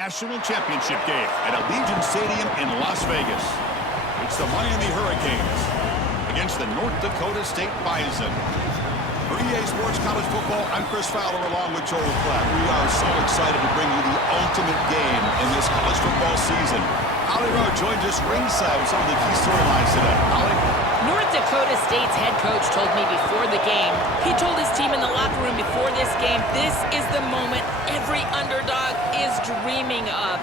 National Championship game at Allegiant Stadium in Las Vegas. It's the Miami Hurricanes against the North Dakota State Bison. For EA Sports College Football, I'm Chris Fowler along with Joel Platt. We are so excited to bring you the ultimate game in this college football season. Holly Rowe joins us ringside with some of the key storylines today. Holly? North Dakota State's head coach told me before the game, he told his team in the locker room before this game, this is the moment every underdog is dreaming of.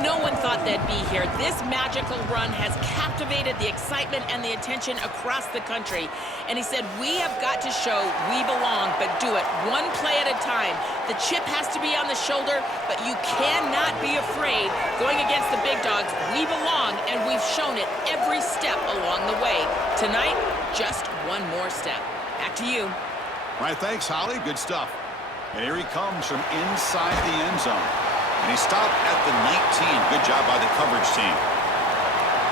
No one thought they'd be here. This magical run has captivated the excitement and the attention across the country. And he said, we have got to show we belong, but do it one play at a time. The chip has to be on the shoulder, but you cannot be afraid. Going against the big dogs, we belong, and we've shown it every step along the way. Tonight, just one more step. Back to you. All right, thanks, Holly. Good stuff. And here he comes from inside the end zone. And he stopped at the 19. Good job by the coverage team.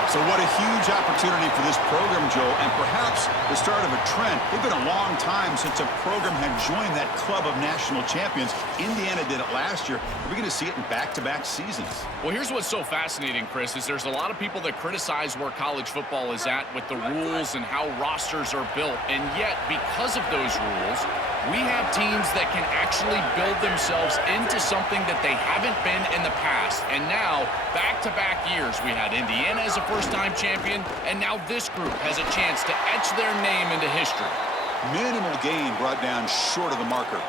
So what a huge opportunity for this program, Joe, and perhaps the start of a trend. It's been a long time since a program had joined that club of national champions. Indiana did it last year. Are we going to see it in back-to-back seasons? Well, here's what's so fascinating, Chris, is there's a lot of people that criticize where college football is at with the rules and how rosters are built. And yet, because of those rules, we have teams that can actually build themselves into something that they haven't been in the past. And now, back-to-back years, we had Indiana as a first-time champion, and now this group has a chance to etch their name into history. Minimal gain brought down short of the marker.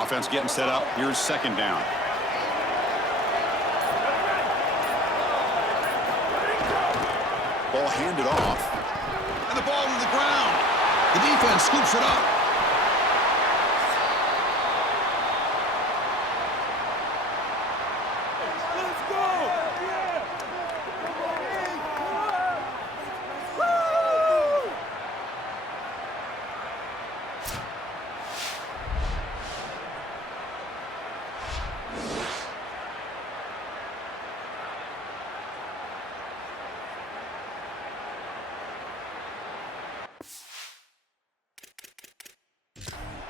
Offense getting set up. Here's second down. Ball handed off. And the ball to the ground. The defense scoops it up. Let's go!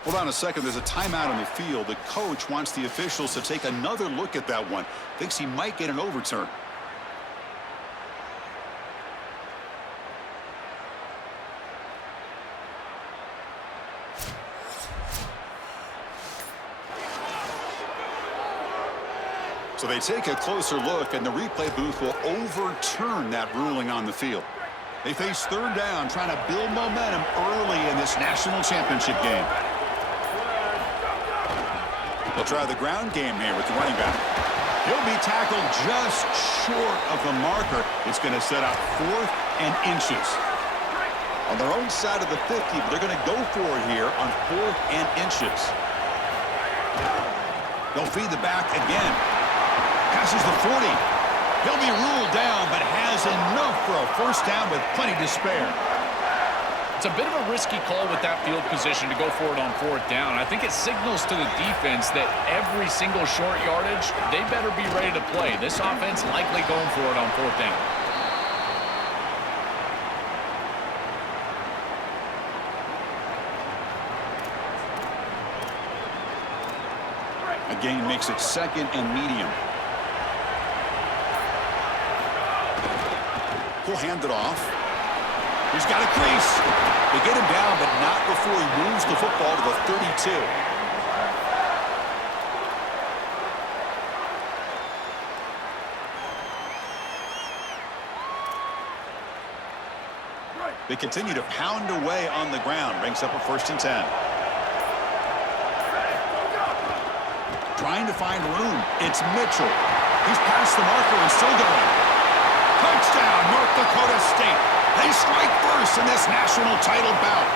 Hold on a second. There's a timeout on the field. The coach wants the officials to take another look at that one. Thinks he might get an overturn. So they take a closer look, and the replay booth will overturn that ruling on the field. They face third down, trying to build momentum early in this national championship game. They'll try the ground game here with the running back. He'll be tackled just short of the marker. It's going to set up 4th and inches. On their own side of the 50, but they're going to go for it here on 4th and inches. They'll feed the back again. Passes the 40. He'll be ruled down, but has enough for a first down with plenty to spare. It's a bit of a risky call with that field position to go for it on 4th down. I think it signals to the defense that every single short yardage, they better be ready to play. This offense likely going for it on 4th down. Again, makes it 2nd and medium. He'll hand it off. He's got a crease. They get him down, but not before he moves the football to the 32. They continue to pound away on the ground. Brings up a 1st and 10. Trying to find room. It's Mitchell. He's past the marker and still going. Touchdown, North Dakota State. They strike first in this national title bout.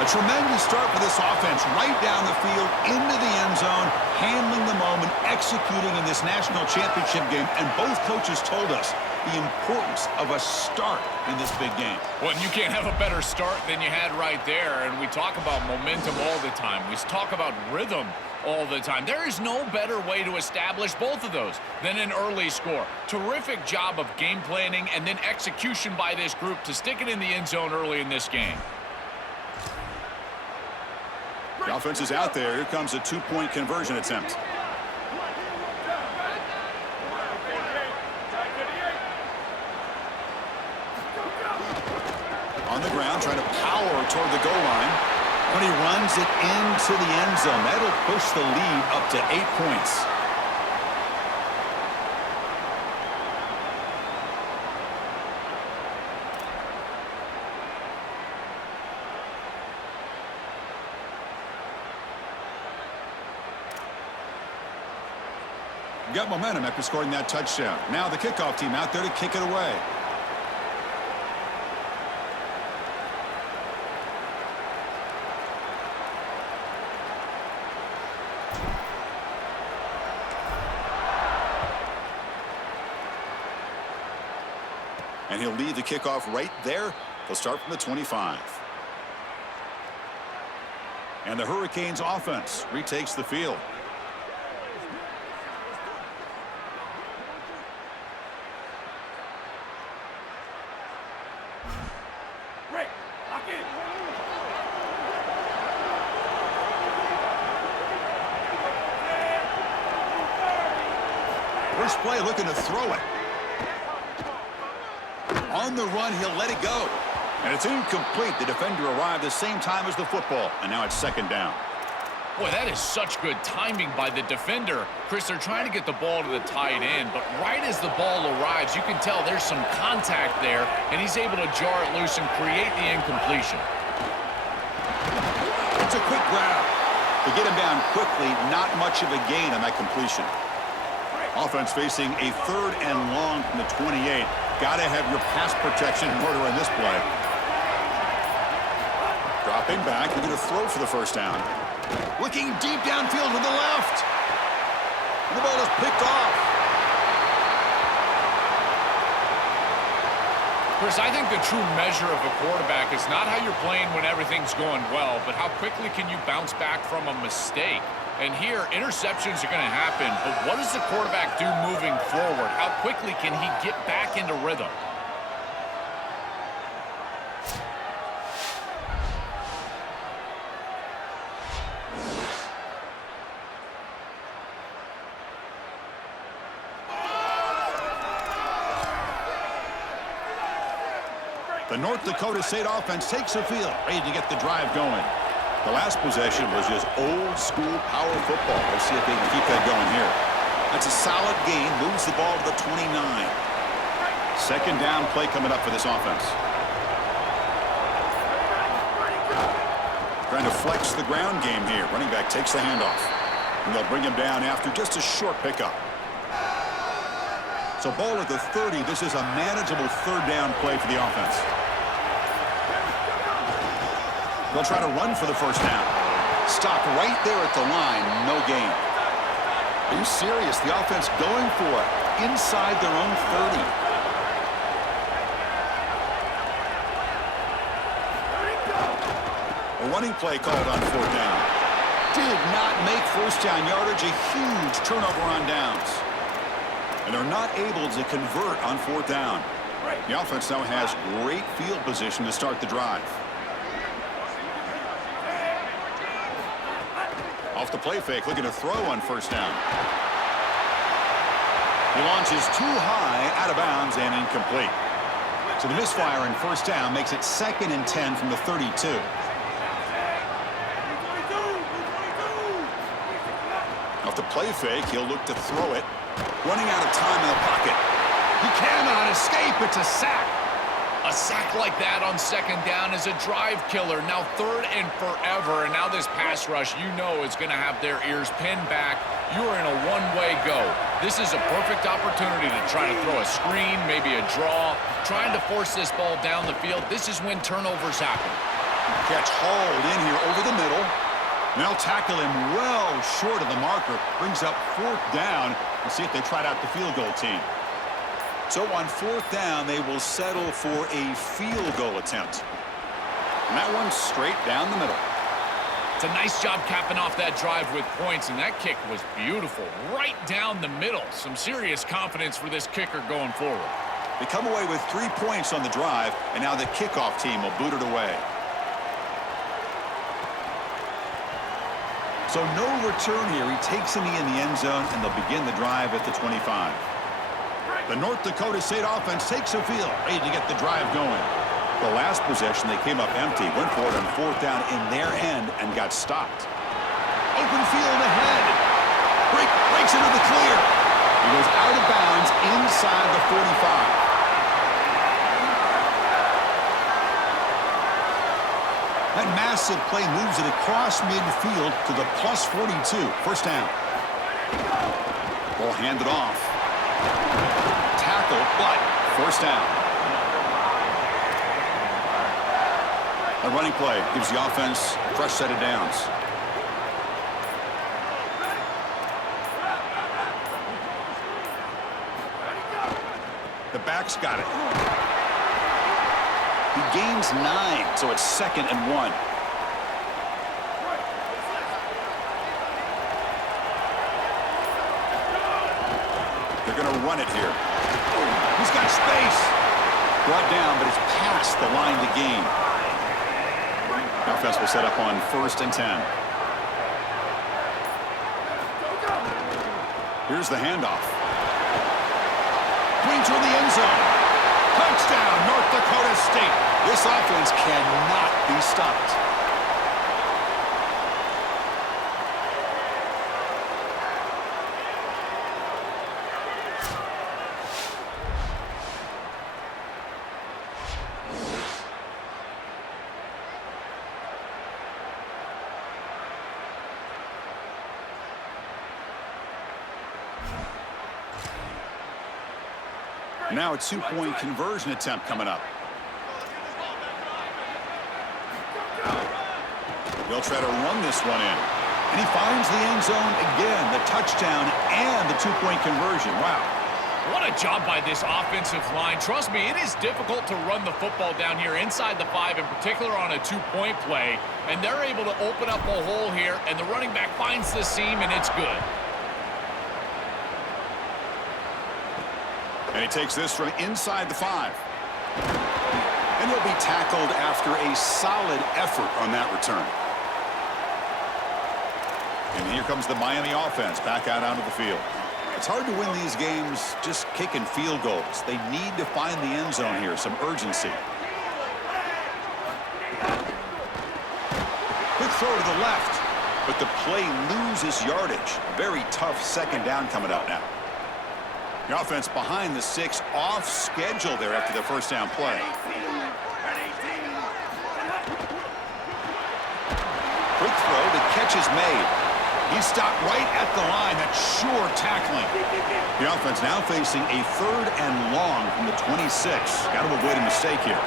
A tremendous start for this offense, right down the field, into the end zone, handling the moment, executing in this national championship game. And both coaches told us the importance of a start in this big game. Well, you can't have a better start than you had right there. And we talk about momentum all the time. We talk about rhythm all the time. There is no better way to establish both of those than an early score. Terrific job of game planning and then execution by this group to stick it in the end zone early in this game. The offense is out there. Here comes a 2-point conversion attempt. trying to power toward the goal line. When he runs it into the end zone, that'll push the lead up to 8 points. Got momentum after scoring that touchdown. Now the kickoff team out there to kick it away. And he'll lead the kickoff right there. They'll start from the 25. And the Hurricanes offense retakes the field. First play looking to throw it. On the run, he'll let it go. And it's incomplete. The defender arrived the same time as the football. And now it's second down. Boy, that is such good timing by the defender. Chris, they're trying to get the ball to the tight end, but right as the ball arrives, you can tell there's some contact there, and he's able to jar it loose and create the incompletion. It's a quick grab. To get him down quickly, not much of a gain on that completion. Offense facing a 3rd and long from the 28. Got to have your pass protection in order in this play. Dropping back, they're going to throw for the first down. Looking deep downfield to the left. And the ball is picked off. Chris, I think the true measure of a quarterback is not how you're playing when everything's going well, but how quickly can you bounce back from a mistake. And here, interceptions are going to happen, but what does the quarterback do moving forward? How quickly can he get back into rhythm? The North Dakota State offense takes the field, ready to get the drive going. The last possession was just old-school power football. Let's see if they can keep that going here. That's a solid gain. Moves the ball to the 29. Second down play coming up for this offense. Trying to flex the ground game here. Running back takes the handoff. And they'll bring him down after just a short pickup. So ball at the 30. This is a manageable 3rd down play for the offense. They'll try to run for the first down. Stop right there at the line. No gain. Are you serious? The offense going for it inside their own 30. A running play called on 4th down. Did not make first down yardage. A huge turnover on downs. And they're not able to convert on 4th down. The offense now has great field position to start the drive. Off the play fake, looking to throw on first down. He launches too high, out of bounds, and incomplete. So the misfire in first down makes it 2nd and 10 from the 32. Off the play fake, he'll look to throw it. Running out of time in the pocket. He cannot escape. It's a sack. A sack like that on second down is a drive killer. Now 3rd and forever, and now this pass rush, you know, is going to have their ears pinned back. You are in a one-way go. This is a perfect opportunity to try to throw a screen, maybe a draw, trying to force this ball down the field. This is when turnovers happen. Catch hauled in here over the middle. And they'll tackle him well short of the marker. Brings up 4th down. We'll see if they tried out the field goal team. So on 4th down, they will settle for a field goal attempt. And that one's straight down the middle. It's a nice job capping off that drive with points, and that kick was beautiful. Right down the middle. Some serious confidence for this kicker going forward. They come away with 3 points on the drive, and now the kickoff team will boot it away. So no return here. He takes him in the end zone, and they'll begin the drive at the 25. The North Dakota State offense takes the field, ready to get the drive going. The last possession, they came up empty, went for it on fourth down in their end, and got stopped. Open field ahead. Breaks into the clear. He goes out of bounds inside the 45. That massive play moves it across midfield to the plus 42. First down. Ball handed off. Tackle, but first down. A running play gives the offense a fresh set of downs. The back's got it. He gains 9, so it's 2nd and 1. They're going to run it here. He's got space. Brought down, but it's past the line to gain. Offense will set up on 1st and 10. Here's the handoff. Wing toward the end zone. Touchdown, North Dakota State. This offense cannot be stopped. Now a 2-point conversion attempt coming up. They'll try to run this one in. And he finds the end zone again, the touchdown and the 2-point conversion. Wow. What a job by this offensive line. Trust me, it is difficult to run the football down here inside the 5, in particular on a 2-point play. And they're able to open up a hole here, and the running back finds the seam, and it's good. And he takes this from inside the 5. And he'll be tackled after a solid effort on that return. And here comes the Miami offense back out onto the field. It's hard to win these games just kicking field goals. They need to find the end zone here, some urgency. Quick throw to the left, but the play loses yardage. Very tough 2nd down coming up now. The offense behind the 6, off schedule there after the first down play. Quick throw, the catch is made. He's stopped right at the line. That's sure tackling. The offense now facing a 3rd and long from the 26. Got to avoid a mistake here.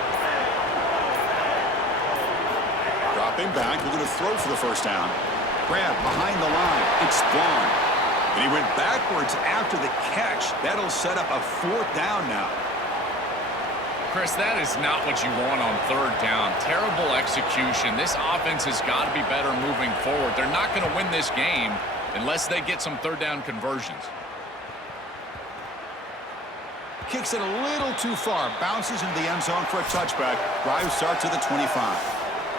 Dropping back, we're going to throw for the first down. Grab behind the line. It's Vaughn. And he went backwards after the catch. That'll set up a 4th down now. Chris, that is not what you want on 3rd down. Terrible execution. This offense has got to be better moving forward. They're not going to win this game unless they get some 3rd down conversions. Kicks it a little too far. Bounces into the end zone for a touchback. Drive starts at the 25.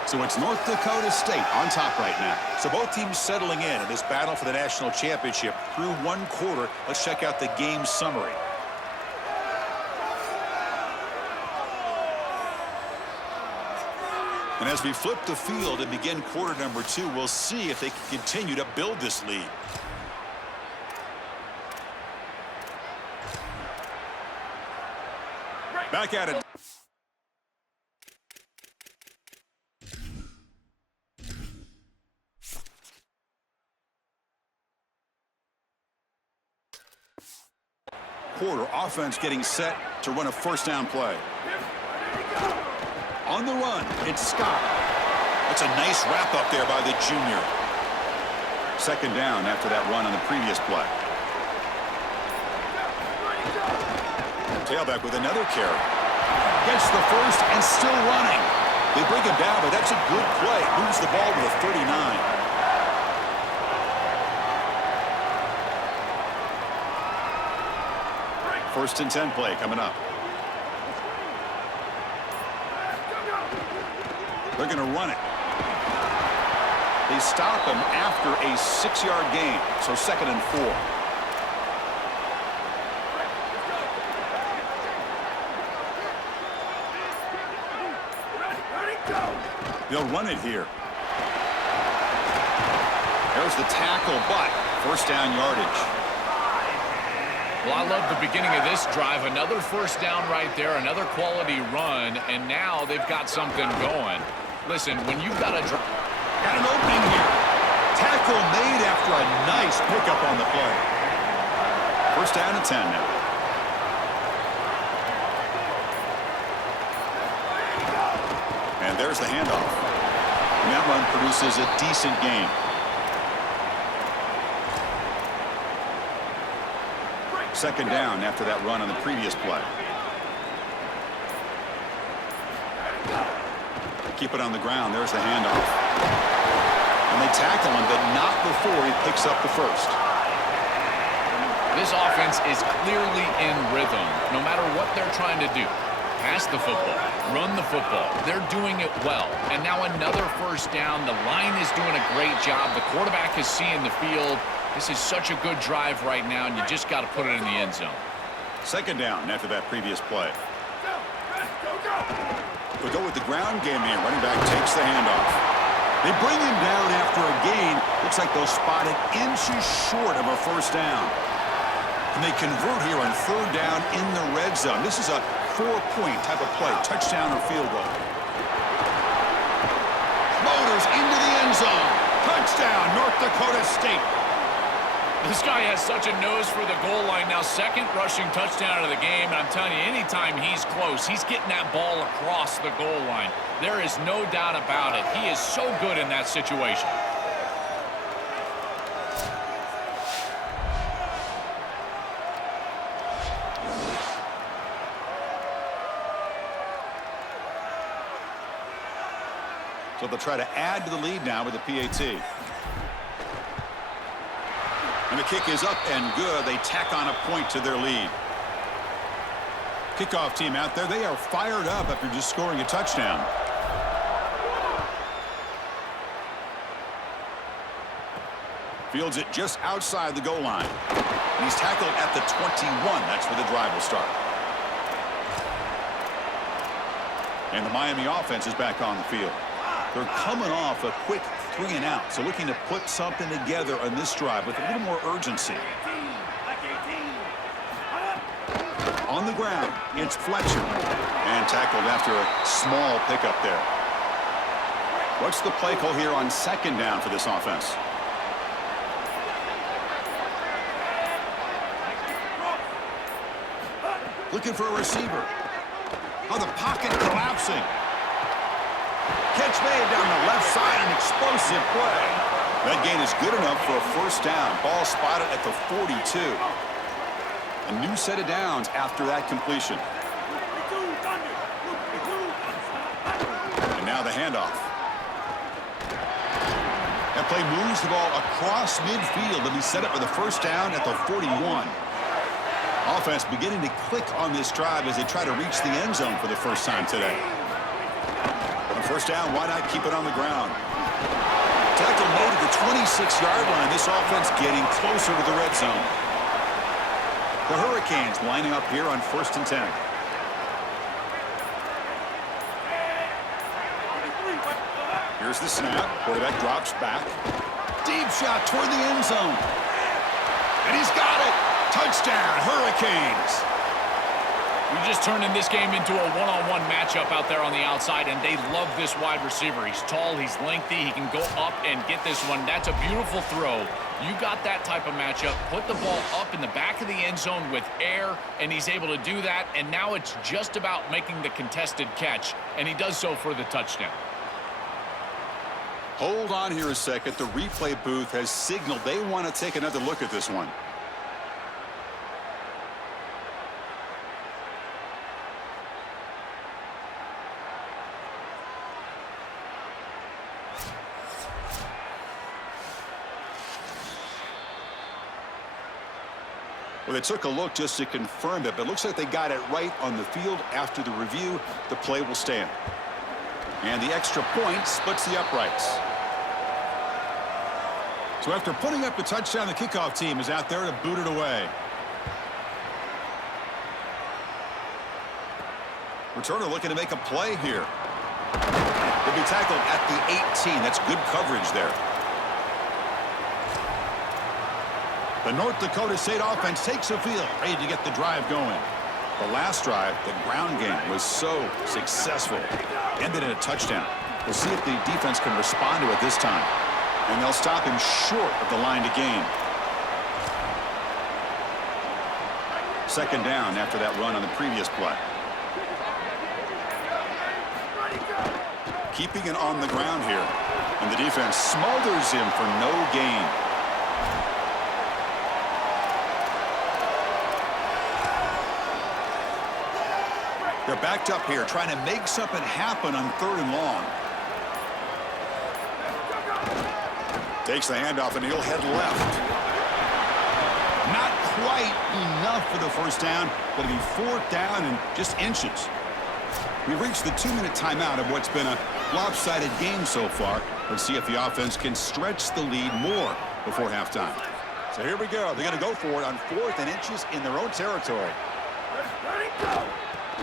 So it's North Dakota State on top right now. So both teams settling in this battle for the national championship through 1 quarter. Let's check out the game summary. And as we flip the field and begin quarter number 2, we'll see if they can continue to build this lead. Back at it. Quarter offense getting set to run a first down play. On the run, it's Scott. That's a nice wrap up there by the junior. 2nd down after that run on the previous play. Tailback with another carry. Gets the first and still running. They bring him down, but that's a good play. Moves the ball to the 39. 1st and 10 play coming up. They're going to run it. They stop him after a 6-yard gain, so 2nd and 4. They'll run it here. There's the tackle, but first down yardage. Well, I love the beginning of this drive. Another first down right there, another quality run, and now they've got something going. Listen, when you've got a got an opening here. Tackle made after a nice pickup on the play. First down and 10 now. And there's the handoff. And that run produces a decent gain. Second down after that run on the previous play. Keep it on the ground. There's the handoff. And they tackle him, but not before he picks up the first. This offense is clearly in rhythm, no matter what they're trying to do. Pass the football, run the football. They're doing it well. And now another first down. The line is doing a great job. The quarterback is seeing the field. This is such a good drive right now, and you just got to put it in the end zone. Second down after that previous play. We'll go with the ground game here. Running back takes the handoff. They bring him down after a gain. Looks like they'll spot it inches short of a first down. And they convert here on third down in the red zone. This is a 4-point type of play, touchdown or field goal. Motors into the end zone. Touchdown, North Dakota State. This guy has such a nose for the goal line now. Second rushing touchdown of the game. And I'm telling you, anytime he's close, he's getting that ball across the goal line. There is no doubt about it. He is so good in that situation. So they'll try to add to the lead now with the PAT. And the kick is up and good. They tack on a point to their lead. Kickoff team out there. They are fired up after just scoring a touchdown. Fields it just outside the goal line. And he's tackled at the 21. That's where the drive will start. And the Miami offense is back on the field. They're coming off a quick 3-and-out, so looking to put something together on this drive with a little more urgency. On the ground, it's Fletcher. And tackled after a small pickup there. What's the play call here on second down for this offense? Looking for a receiver. Oh, the pocket collapsing. Catch made down the left side, an explosive play. That gain is good enough for a first down. Ball spotted at the 42. A new set of downs after that completion. And now the handoff. That play moves the ball across midfield to be set up for the first down at the 41. Offense beginning to click on this drive as they try to reach the end zone for the first time today. On first down, why not keep it on the ground? Tackle made at the 26-yard line. This offense getting closer to the red zone. The Hurricanes lining up here on 1st and 10. Here's the snap. Quarterback drops back. Deep shot toward the end zone. And he's got it. Touchdown, Hurricanes. We just turned in this game into a one-on-one matchup out there on the outside, and they love this wide receiver. He's tall, he's lengthy, he can go up and get this one. That's a beautiful throw. You got that type of matchup. Put the ball up in the back of the end zone with air, and he's able to do that. And now it's just about making the contested catch, and he does so for the touchdown. Hold on here a second. The replay booth has signaled they want to take another look at this one. Well, they took a look just to confirm it, but it looks like they got it right on the field. After the review, the play will stand. And the extra point splits the uprights. So after putting up the touchdown, the kickoff team is out there to boot it away. Returner looking to make a play here. The be tackled at the 18. That's good coverage there. The North Dakota State offense takes the field, ready to get the drive going. The last drive, the ground game, was so successful. Ended in a touchdown. We'll see if the defense can respond to it this time. And they'll stop him short of the line to gain. Second down after that run on the previous play. Keeping it on the ground here. And the defense smothers him for no gain. They're backed up here, trying to make something happen on 3rd and long. Takes the handoff, and he'll head left. Not quite enough for the first down, but it'll be 4th down and just inches. We've reached the 2-minute timeout of what's been a lopsided game so far. Let's see if the offense can stretch the lead more before halftime. So here we go. They're going to go for it on 4th and inches in their own territory.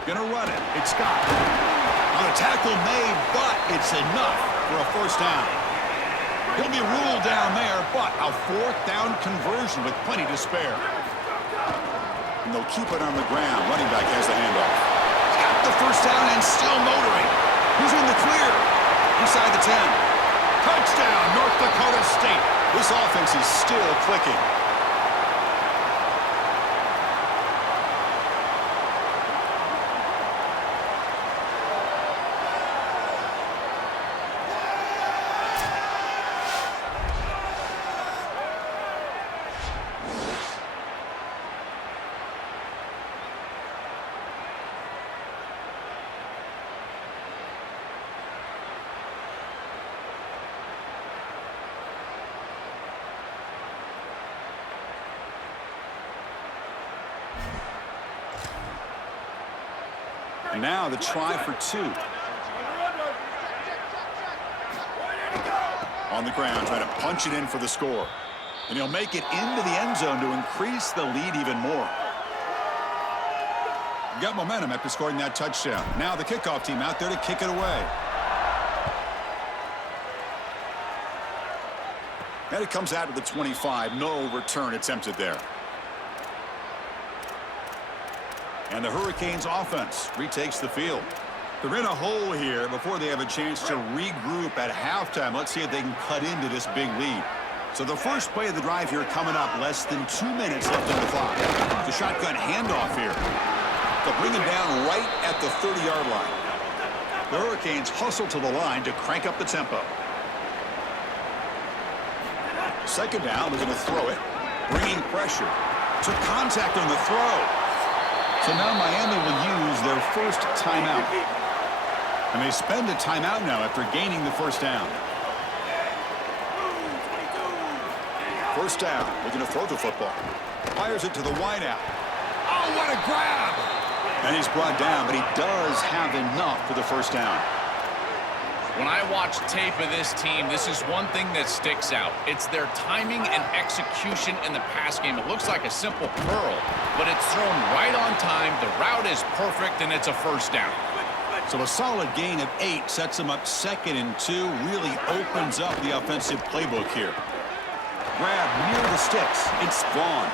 Going to run it. It's Scott. On a tackle made, but it's enough for a first down. He'll be ruled down there, but a 4th down conversion with plenty to spare. And they'll keep it on the ground. Running back has the handoff. He's got the first down and still motoring. He's in the clear. Inside the 10. Touchdown, North Dakota State. This offense is still clicking. And now the try for 2. On the ground, trying to punch it in for the score. And he'll make it into the end zone to increase the lead even more. Got momentum after scoring that touchdown. Now the kickoff team out there to kick it away. And it comes out to the 25. No return attempted there. And the Hurricanes offense retakes the field. They're in a hole here before they have a chance to regroup at halftime. Let's see if they can cut into this big lead. So the first play of the drive here coming up. Less than 2 minutes left on the clock. The shotgun handoff here. They'll bring him down right at the 30-yard line. The Hurricanes hustle to the line to crank up the tempo. Second down, they're going to throw it. Bringing pressure. Took contact on the throw. So now Miami will use their first timeout. And they spend a timeout now after gaining the first down. First down. They're going to throw the football. Fires it to the wideout. Oh, what a grab! And he's brought down, but he does have enough for the first down. When I watch tape of this team, this is one thing that sticks out. It's their timing and execution in the pass game. It looks like a simple curl, but it's thrown right on time. The route is perfect, and it's a first down. So a solid gain of 8 sets them up 2nd and 2. Really opens up the offensive playbook here. Grab near the sticks. It's Vaughn.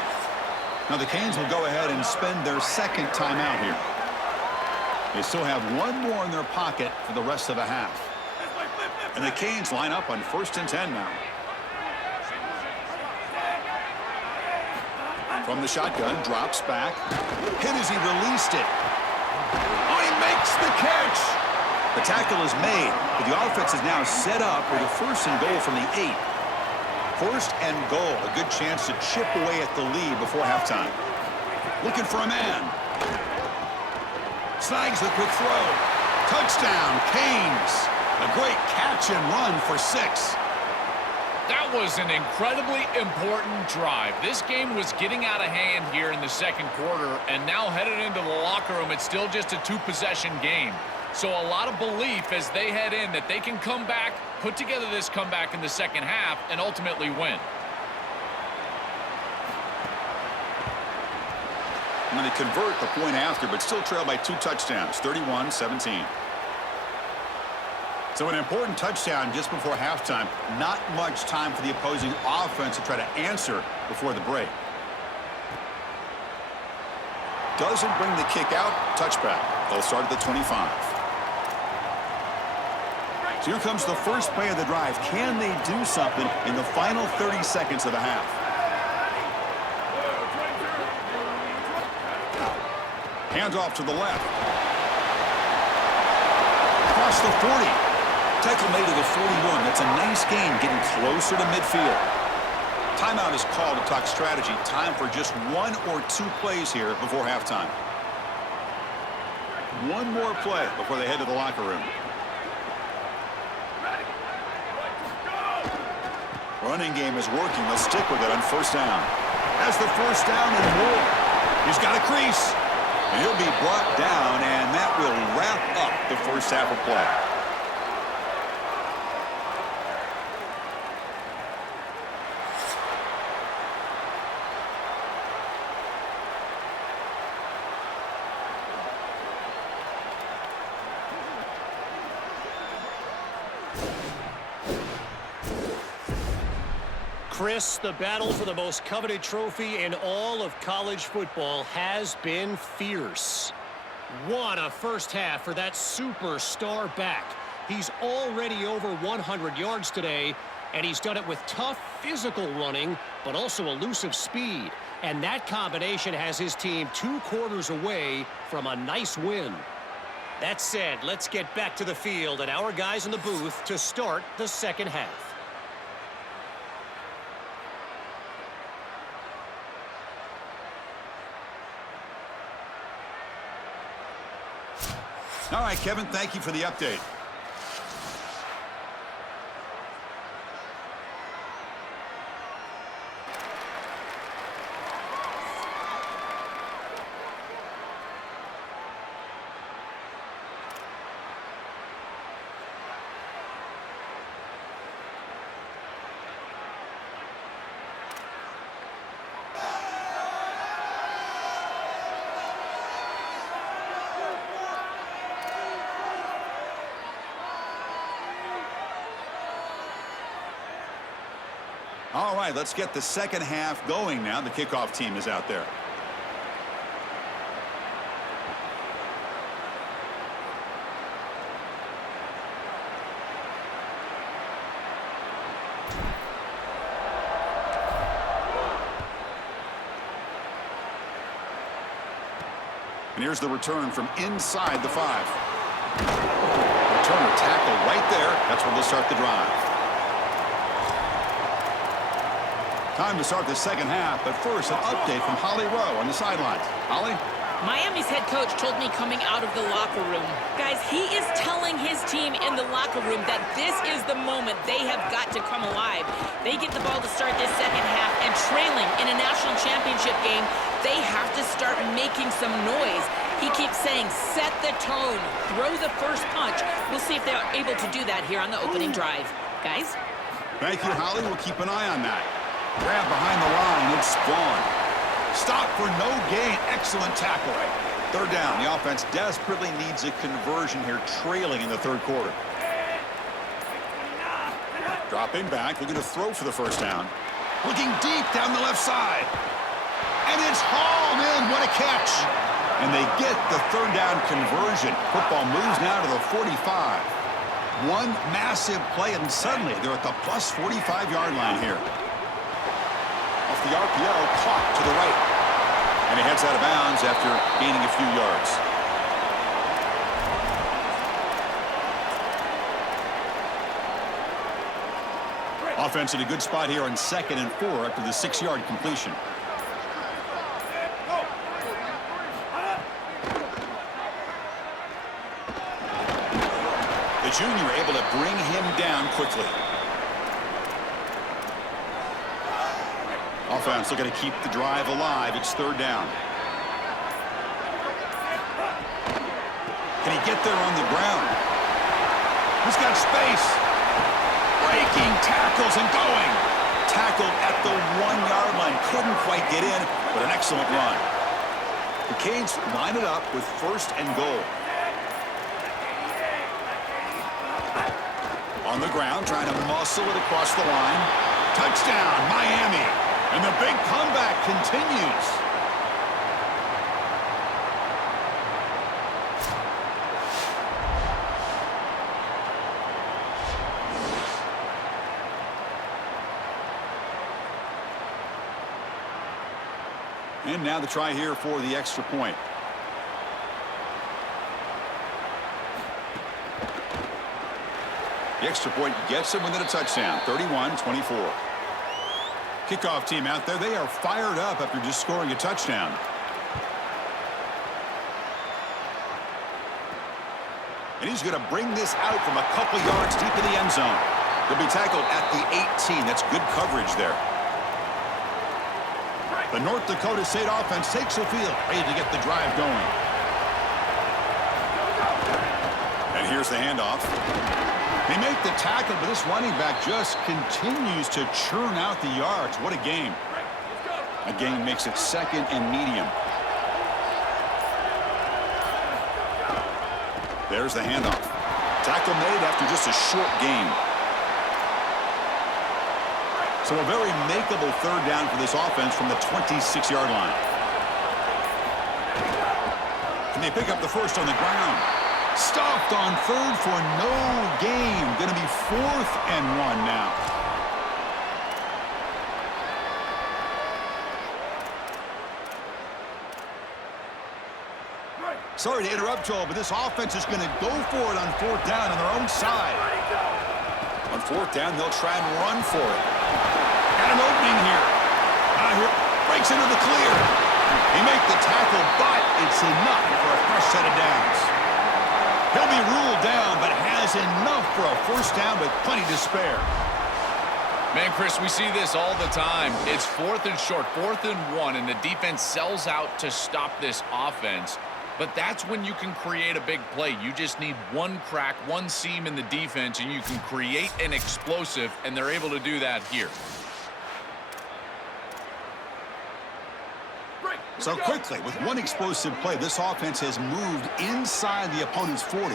Now the Canes will go ahead and spend their second timeout here. They still have one more in their pocket for the rest of the half. And the Canes line up on 1st and 10 now. From the shotgun, drops back. Hit as he released it. Oh, he makes the catch. The tackle is made, but the offense is now set up with a 1st and goal from the 8. 1st and goal, a good chance to chip away at the lead before halftime. Looking for a man. Snags the quick throw. Touchdown, Canes. A great catch and run for 6. That was an incredibly important drive. This game was getting out of hand here in the second quarter, and now headed into the locker room, it's still just a 2-possession game. So a lot of belief as they head in that they can come back, put together this comeback in the second half, and ultimately win. And then they convert the point after, but still trail by 2 touchdowns, 31-17. So an important touchdown just before halftime. Not much time for the opposing offense to try to answer before the break. Doesn't bring the kick out. Touchback. They'll start at the 25. So here comes the first play of the drive. Can they do something in the final 30 seconds of the half? Hands off to the left. Across the 40. Tackle made to the 41. That's a nice gain, getting closer to midfield. Timeout is called to talk strategy. Time for just 1 or 2 plays here before halftime. One more play before they head to the locker room. Running game is working. They'll stick with it on first down. Has the first down and more. He's got a crease. And he'll be brought down, and that will wrap up the first half of play. Chris, the battle for the most coveted trophy in all of college football has been fierce. What a first half for that superstar back. He's already over 100 yards today, and he's done it with tough physical running, but also elusive speed. And that combination has his team 2 quarters away from a nice win. That said, let's get back to the field and our guys in the booth to start the second half. All right, Kevin, thank you for the update. All right, let's get the second half going now. The kickoff team is out there. And here's the return from inside the 5. Returner tackle right there. That's where they'll start the drive. Time to start the second half, but first an update from Holly Rowe on the sidelines. Holly? Miami's head coach told me coming out of the locker room. Guys, he is telling his team in the locker room that this is the moment they have got to come alive. They get the ball to start this second half, and trailing in a national championship game, they have to start making some noise. He keeps saying, set the tone, throw the first punch. We'll see if they're able to do that here on the opening drive. Guys? Thank you, Holly. We'll keep an eye on that. Grab behind the line. It's Vaughn. Stop for no gain. Excellent tackle. Third down. The offense desperately needs a conversion here, trailing in the third quarter. Dropping back. Looking to throw for the first down. Looking deep down the left side. And it's hauled in. What a catch. And they get the third down conversion. Football moves now to the 45. One massive play, and suddenly they're at the plus 45-yard line here. Off the RPO, caught to the right. And he heads out of bounds after gaining a few yards. Offense in a good spot here on 2nd and 4 after the 6-yard completion. The junior able to bring him down quickly. Offense looking to keep the drive alive. It's third down. Can he get there on the ground? He's got space. Breaking tackles and going. Tackled at the 1-yard line. Couldn't quite get in, but an excellent run. The Canes line it up with 1st and goal. On the ground, trying to muscle it across the line. Touchdown, Miami. And the big comeback continues. And now the try here for the extra point. The extra point gets him within a touchdown, 31-24. Kickoff team out there, they are fired up after just scoring a touchdown. And he's going to bring this out from a couple yards deep in the end zone. He'll be tackled at the 18. That's good coverage there. The North Dakota State offense takes the field, ready to get the drive going. And here's the handoff. They make the tackle, but this running back just continues to churn out the yards. What a game. A gain makes it second and medium. There's the handoff. Tackle made after just a short gain. So a very makeable third down for this offense from the 26-yard line. Can they pick up the first on the ground? Stopped on third for no gain. Going to be 4th and 1 now. Sorry to interrupt, Joel, but this offense is going to go for it on 4th down on their own side. On 4th down, they'll try and run for it. Got an opening here. Here breaks into the clear. They make the tackle, but it's enough for a fresh set of downs. He'll be ruled down, but has enough for a first down with plenty to spare. Man, Chris, we see this all the time. It's 4th and short, 4th and 1, and the defense sells out to stop this offense. But that's when you can create a big play. You just need one crack, one seam in the defense, and you can create an explosive, and they're able to do that here. So quickly, with one explosive play, this offense has moved inside the opponent's 40.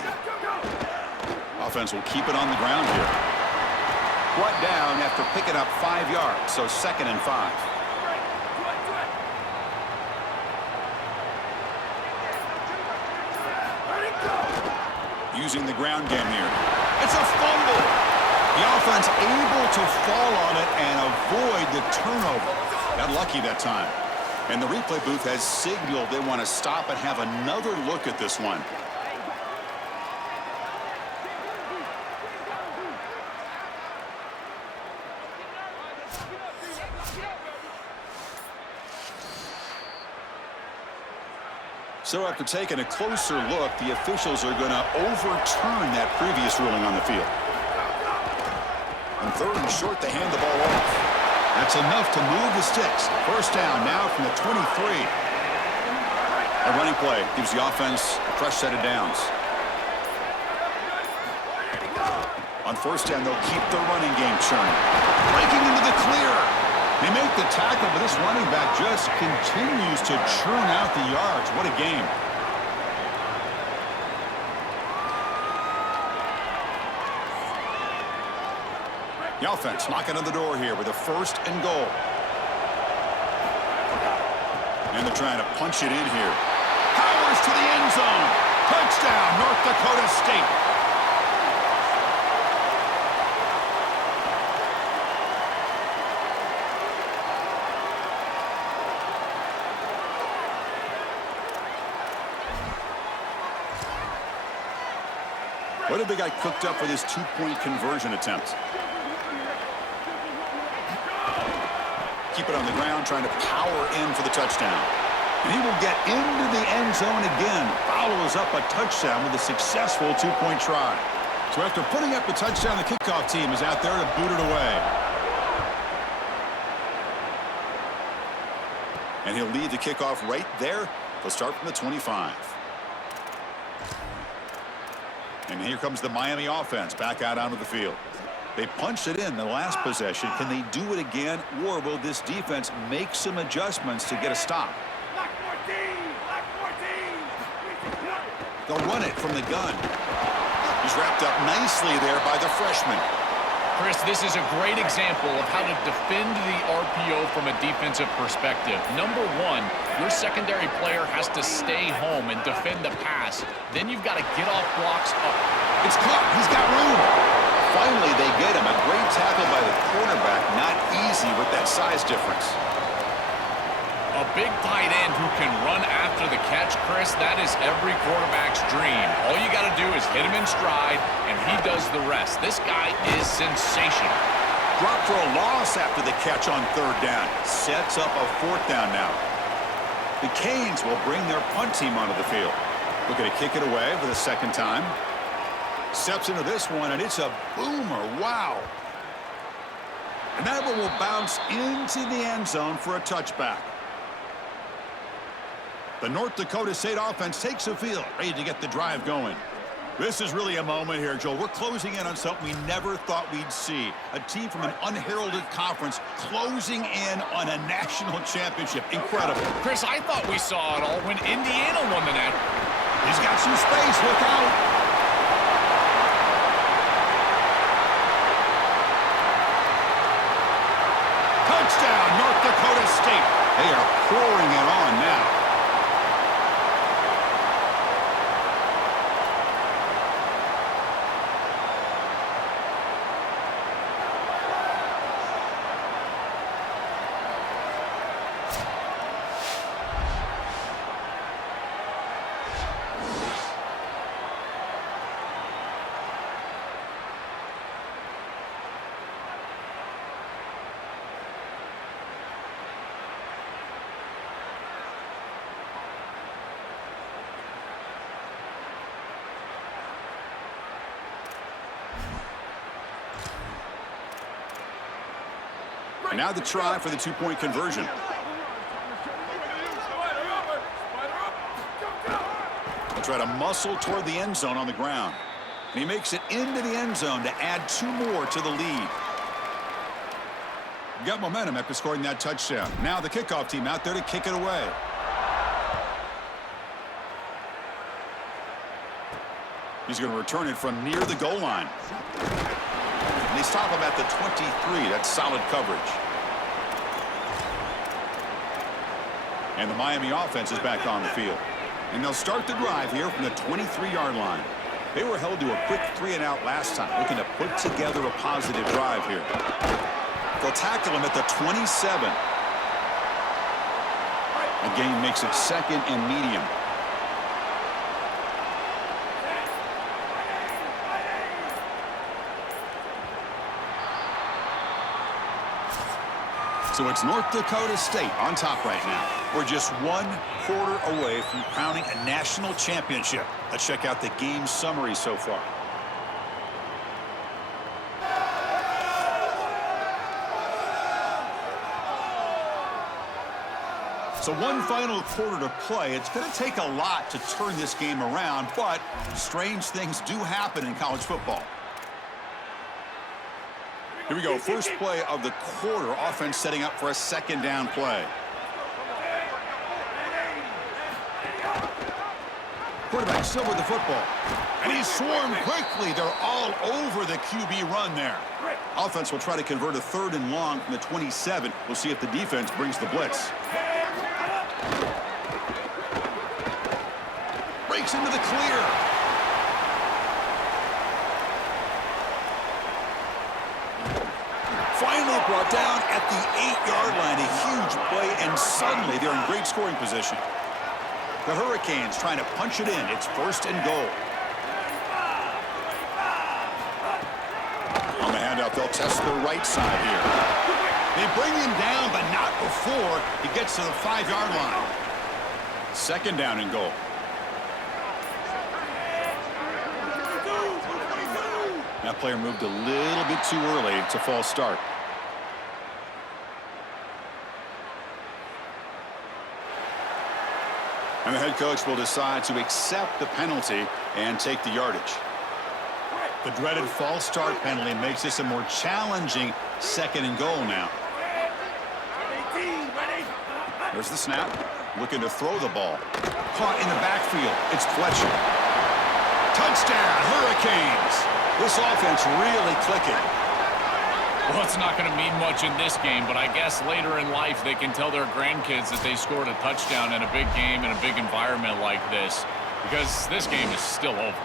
Offense will keep it on the ground here. Brought down after picking up 5 yards, so 2nd and 5. Using the ground game here. It's a fumble. The offense able to fall on it and avoid the turnover. Got lucky that time. And the replay booth has signaled they want to stop and have another look at this one. So after taking a closer look, the officials are going to overturn that previous ruling on the field. On 3rd and short, they hand the ball off. That's enough to move the sticks. First down now from the 23. A running play gives the offense a fresh set of downs. On 1st down, they'll keep their running game churning. Breaking into the clear. They make the tackle, but this running back just continues to churn out the yards. What a game. The offense knocking on the door here with a 1st and goal. And they're trying to punch it in here. Powers to the end zone. Touchdown, North Dakota State. What have they got cooked up for this 2-point conversion attempt? Keep it on the ground, trying to power in for the touchdown. And he will get into the end zone again. Follows up a touchdown with a successful 2-point try. So after putting up the touchdown, the kickoff team is out there to boot it away. And he'll lead the kickoff right there. They'll start from the 25. And here comes the Miami offense back out onto the field. They punched it in the last possession. Can they do it again, or will this defense make some adjustments to get a stop? They'll run it from the gun. He's wrapped up nicely there by the freshman. Chris, this is a great example of how to defend the RPO from a defensive perspective. Number one, your secondary player has to stay home and defend the pass. Then you've got to get off blocks up. It's caught. He's got room. Finally, they get him. A great tackle by the quarterback. Not easy with that size difference. A big tight end who can run after the catch, Chris, that is every quarterback's dream. All you got to do is hit him in stride, and he does the rest. This guy is sensational. Drop for a loss after the catch on third down. Sets up a fourth down now. The Canes will bring their punt team onto the field. Looking to kick it away for the second time. Steps into this one, and it's a boomer. Wow. And that one will bounce into the end zone for a touchback. The North Dakota State offense takes the field, ready to get the drive going. This is really a moment here, Joel. We're closing in on something we never thought we'd see. A team from an unheralded conference closing in on a national championship. Incredible. Chris, I thought we saw it all when Indiana won the net. He's got some space. Look out. Touchdown, North Dakota State. They are pouring it on now. Now the try for the two-point conversion. He'll try to muscle toward the end zone on the ground. And he makes it into the end zone to add two more to the lead. Got momentum after scoring that touchdown. Now the kickoff team out there to kick it away. He's going to return it from near the goal line. And they stop him at the 23. That's solid coverage. And the Miami offense is back on the field. And they'll start the drive here from the 23-yard line. They were held to a quick 3-and-out last time, looking to put together a positive drive here. They'll tackle him at the 27. The game makes it second and medium. So it's North Dakota State on top right now. We're just one quarter away from crowning a national championship. Let's check out the game summary so far. So one final quarter to play. It's going to take a lot to turn this game around, but strange things do happen in college football. Here we go, first play of the quarter. Offense setting up for a second down play. Quarterback still with the football. And he's swarmed quickly. They're all over the QB run there. Offense will try to convert a third and long from the 27. We'll see if the defense brings the blitz. Breaks into the clear. Finally brought down at the 8-yard line. A huge play, and suddenly they're in great scoring position. The Hurricanes trying to punch it in. It's first and goal. On the handout, they'll test the right side here. They bring him down, but not before he gets to the 5-yard line. Second down and goal. That player moved a little bit too early. It's a false start. And the head coach will decide to accept the penalty and take the yardage. The dreaded false start penalty makes this a more challenging second and goal now. There's the snap. Looking to throw the ball. Caught in the backfield. It's Fletcher. Touchdown, Hurricanes. This offense really clicking. Well, it's not going to mean much in this game, but I guess later in life they can tell their grandkids that they scored a touchdown in a big game in a big environment like this, because this game is still over.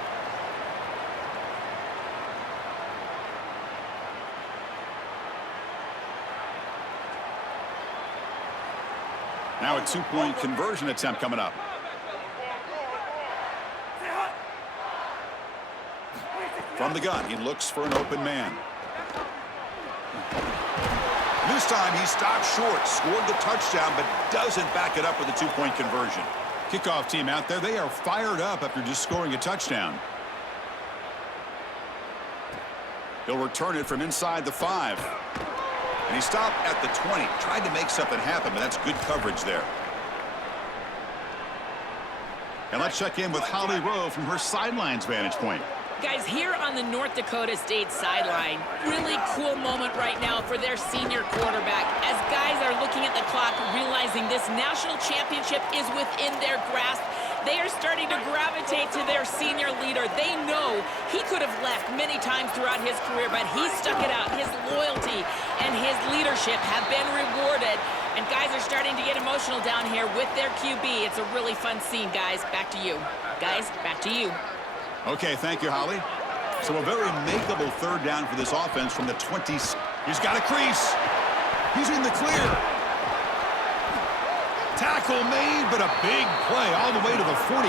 Now a two-point conversion attempt coming up. From the gun, he looks for an open man. This time he stopped short, scored the touchdown, but doesn't back it up with a two-point conversion. Kickoff team out there, they are fired up after just scoring a touchdown. He'll return it from inside the 5. And he stopped at the 20, tried to make something happen, but that's good coverage there. And let's check in with Holly Rowe from her sidelines vantage point. Guys, here on the North Dakota State sideline, really cool moment right now for their senior quarterback. As guys are looking at the clock, realizing this national championship is within their grasp, they are starting to gravitate to their senior leader. They know he could have left many times throughout his career, but he stuck it out. His loyalty and his leadership have been rewarded. And guys are starting to get emotional down here with their QB. It's a really fun scene, guys. Back to you. Guys, back to you. Okay, thank you, Holly. So a very makeable third down for this offense from the 20s. He's got a crease. He's in the clear. Tackle made, but a big play all the way to the 48.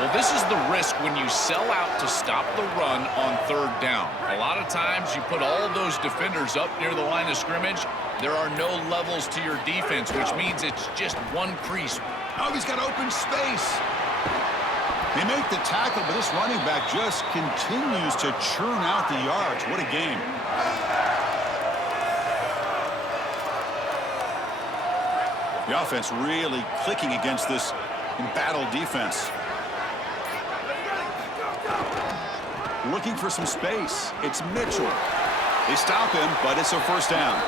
Well, this is the risk when you sell out to stop the run on third down. A lot of times you put all of those defenders up near the line of scrimmage. There are no levels to your defense, which means it's just one crease. Oh, he's got open space. They make the tackle, but this running back just continues to churn out the yards. What a game. The offense really clicking against this embattled defense. Looking for some space. It's Mitchell. They stop him, but it's a first down.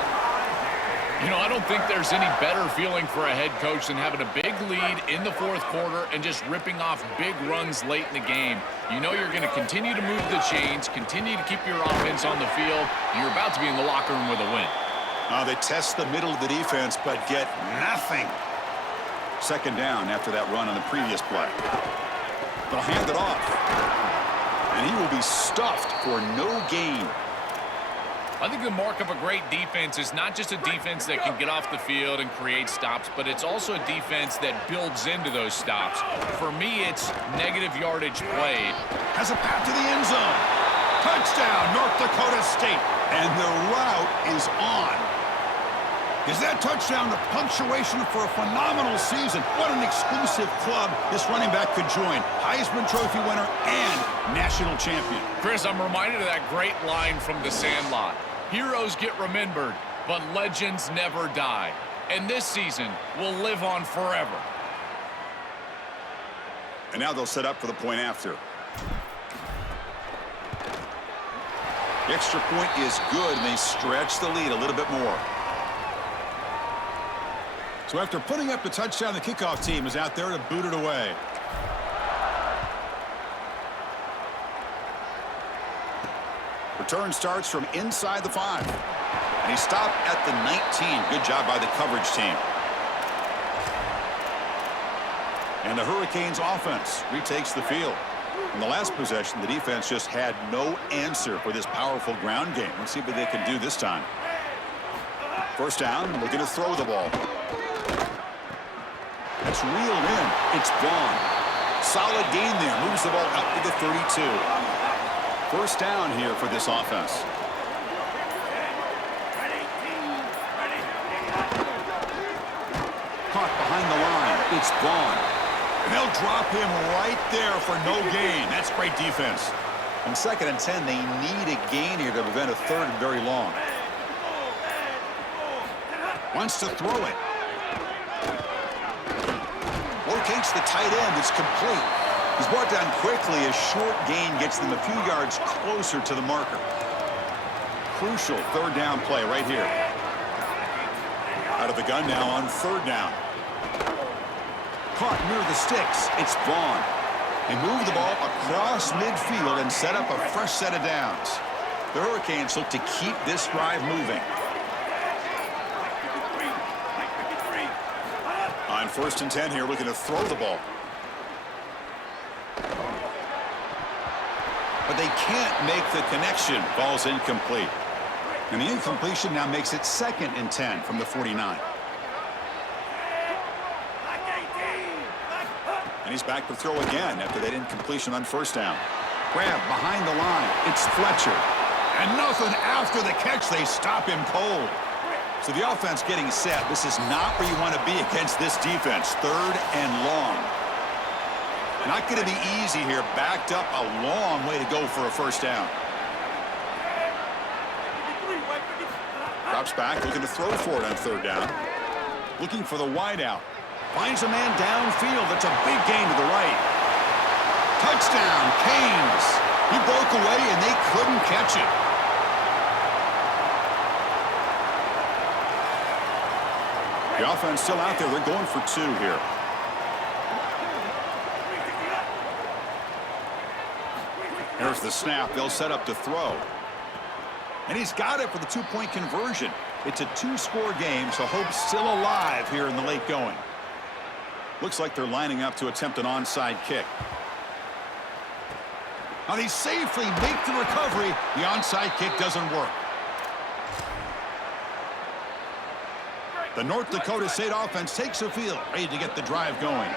You know, I don't think there's any better feeling for a head coach than having a big lead in the fourth quarter and just ripping off big runs late in the game. You know you're going to continue to move the chains, continue to keep your offense on the field. You're about to be in the locker room with a win. They test the middle of the defense, but get nothing. Second down after that run on the previous play. They'll hand it off. And he will be stuffed for no gain. I think the mark of a great defense is not just a defense that can get off the field and create stops, but it's also a defense that builds into those stops. For me, it's negative yardage played. Has a path to the end zone. Touchdown, North Dakota State. And the route is on. Is that touchdown the punctuation for a phenomenal season? What an exclusive club this running back could join. Heisman Trophy winner and national champion. Chris, I'm reminded of that great line from The Sandlot. Heroes get remembered, but legends never die. And this season will live on forever. And now they'll set up for the point after. The extra point is good, and they stretch the lead a little bit more. So after putting up the touchdown, the kickoff team is out there to boot it away. Return starts from inside the 5. And he stopped at the 19. Good job by the coverage team. And the Hurricanes offense retakes the field. In the last possession, the defense just had no answer for this powerful ground game. Let's see what they can do this time. First down, looking to throw the ball. It's reeled in. It's Vaughn. Solid gain there. Moves the ball out to the 32. First down here for this offense. Caught behind the line. It's Vaughn. And they'll drop him right there for no gain. That's great defense. On 2nd and 10, they need a gain here to prevent a third and very long. Wants to throw it. Locates the tight end. It's complete. He's brought down quickly. A short gain gets them a few yards closer to the marker. Crucial third down play right here. Out of the gun now on third down. Caught near the sticks. It's Vaughn. They move the ball across midfield and set up a fresh set of downs. The Hurricanes look to keep this drive moving. On 1st and 10 here, looking to throw the ball. But they can't make the connection. Ball's incomplete. And the incompletion now makes it 2nd and 10 from the 49. And he's back to throw again after that incompletion on 1st down. Grab behind the line. It's Fletcher. And nothing after the catch. They stop him cold. So the offense getting set. This is not where you want to be against this defense. 3rd and long. Not going to be easy here. Backed up a long way to go for a 1st down. Drops back, looking to throw for it on 3rd down. Looking for the wideout. Finds a man downfield. That's a big gain to the right. Touchdown, Canes. He broke away, and they couldn't catch it. The offense still out there. They're going for 2 here. There's the snap. They'll set up to throw. And he's got it for the 2-point conversion. It's a 2-score game, so hope's still alive here in the late going. Looks like they're lining up to attempt an onside kick. Now they safely make the recovery. The onside kick doesn't work. The North Dakota State offense takes the field, ready to get the drive going.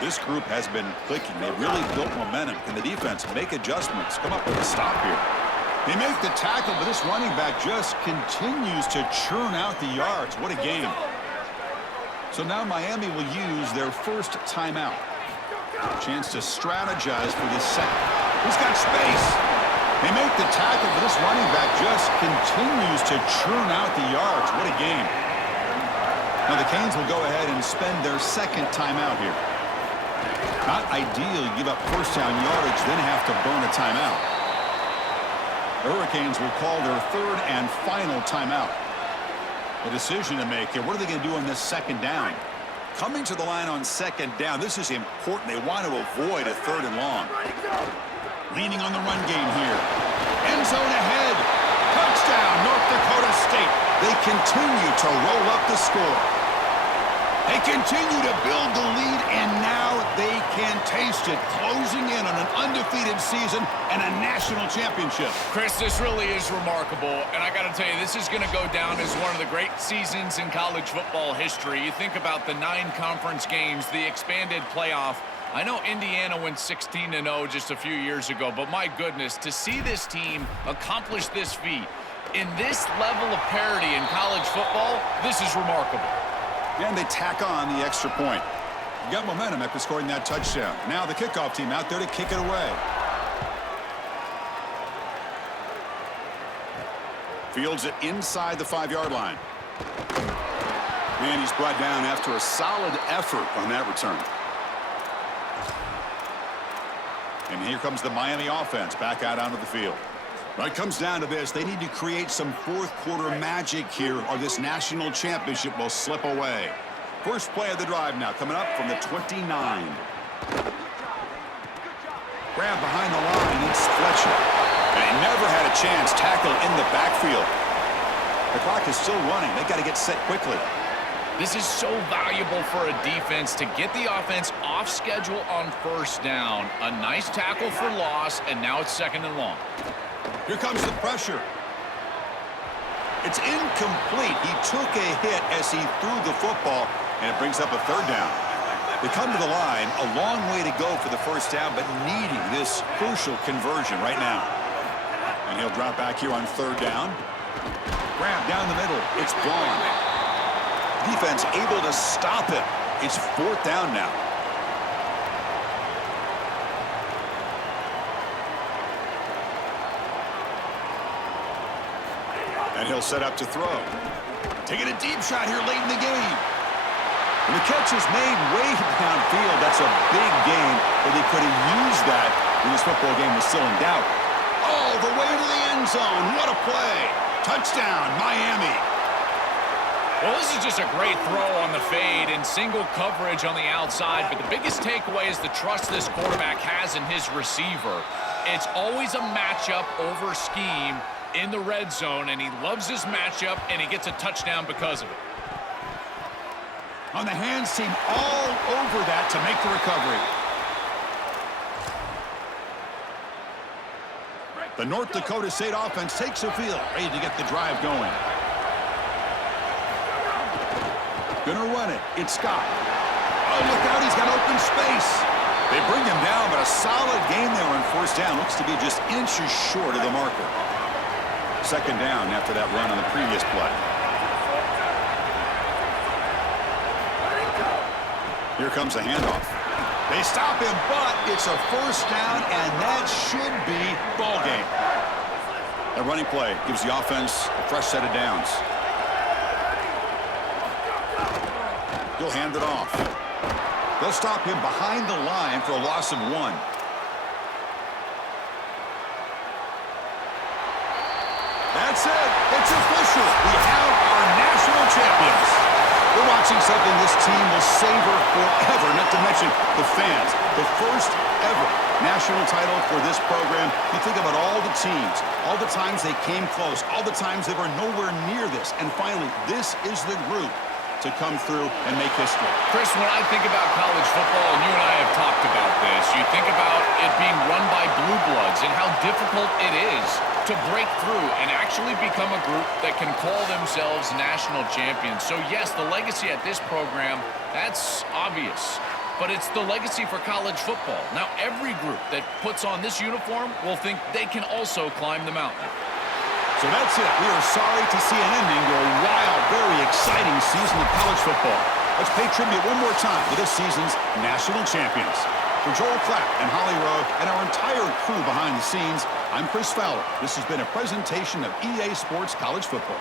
This group has been clicking. They've really built momentum. Can the defense make adjustments? Come up with a stop here. They make the tackle, but this running back just continues to churn out the yards. What a game. So now Miami will use their 1st timeout. Chance to strategize for this second. He's got space. They make the tackle, but this running back just continues to churn out the yards. What a game. Now the Canes will go ahead and spend their 2nd timeout here. Not ideal. You give up 1st down yardage, then have to burn a timeout. The Hurricanes will call their 3rd and final timeout. A decision to make here. What are they going to do on this 2nd down? Coming to the line on 2nd down. This is important. They want to avoid a 3rd and long. Leaning on the run game here. End zone ahead. Touchdown, North Dakota State. They continue to roll up the score. They continue to build the lead, and now they can taste it, closing in on an undefeated season and a national championship. Chris, this really is remarkable, and I got to tell you, this is going to go down as one of the great seasons in college football history. You think about the 9 conference games, the expanded playoff. I know Indiana went 16-0 just a few years ago, but my goodness, to see this team accomplish this feat in this level of parity in college football, this is remarkable. And they tack on the extra point. Got momentum after scoring that touchdown. Now the kickoff team out there to kick it away. Fields it inside the 5-yard line. And he's brought down after a solid effort on that return. And here comes the Miami offense back out onto the field. Well, it comes down to this. They need to create some 4th-quarter magic here, or this national championship will slip away. First play of the drive now, coming up from the 29. Grab behind the line, it's Fletcher. And he never had a chance, tackled in the backfield. The clock is still running. They got to get set quickly. This is so valuable for a defense to get the offense off schedule on 1st down. A nice tackle for loss, and now it's 2nd and long. Here comes the pressure. It's incomplete. He took a hit as he threw the football, and it brings up a 3rd down. They come to the line, a long way to go for the 1st down, but needing this crucial conversion right now. And he'll drop back here on 3rd down. Grab down the middle. It's Braun. Defense able to stop it. It's 4th down now. And he'll set up to throw. Taking a deep shot here late in the game. And the catch is made way downfield. That's a big game, but they could have used that when this football game was still in doubt. Oh, the way to the end zone. What a play. Touchdown, Miami. Well, this is just a great throw on the fade and single coverage on the outside, but the biggest takeaway is the trust this quarterback has in his receiver. It's always a matchup over scheme in the red zone, and he loves his matchup, and he gets a touchdown because of it. On the hands team, all over that to make the recovery. The North Dakota State offense takes the field, ready to get the drive going. Gonna run it. It's Scott. Oh, look out. He's got open space. They bring him down, but a solid game there on first down. Looks to be just inches short of the marker. Second down after that run on the previous play. Here comes the handoff. They stop him, but it's a first down, and that should be ball game. A running play gives the offense a fresh set of downs. He'll hand it off. They'll stop him behind the line for a loss of 1. That's it. It's official. We have our national champions. We're watching something this team will savor forever, not to mention the fans. The first ever national title for this program. You think about all the teams, all the times they came close, all the times they were nowhere near this. And finally, this is the group to come through and make history. Chris, when I think about college football, and you and I have talked about this, you think about it being run by blue bloods and how difficult it is to break through and actually become a group that can call themselves national champions. So yes, the legacy at this program, that's obvious, but it's the legacy for college football. Now every group that puts on this uniform will think they can also climb the mountain. So that's it. We are sorry to see an ending to a wild, very exciting season of college football. Let's pay tribute one more time to this season's national champions. For Joel Clapp and Holly Rowe and our entire crew behind the scenes, I'm Chris Fowler. This has been a presentation of EA Sports College Football.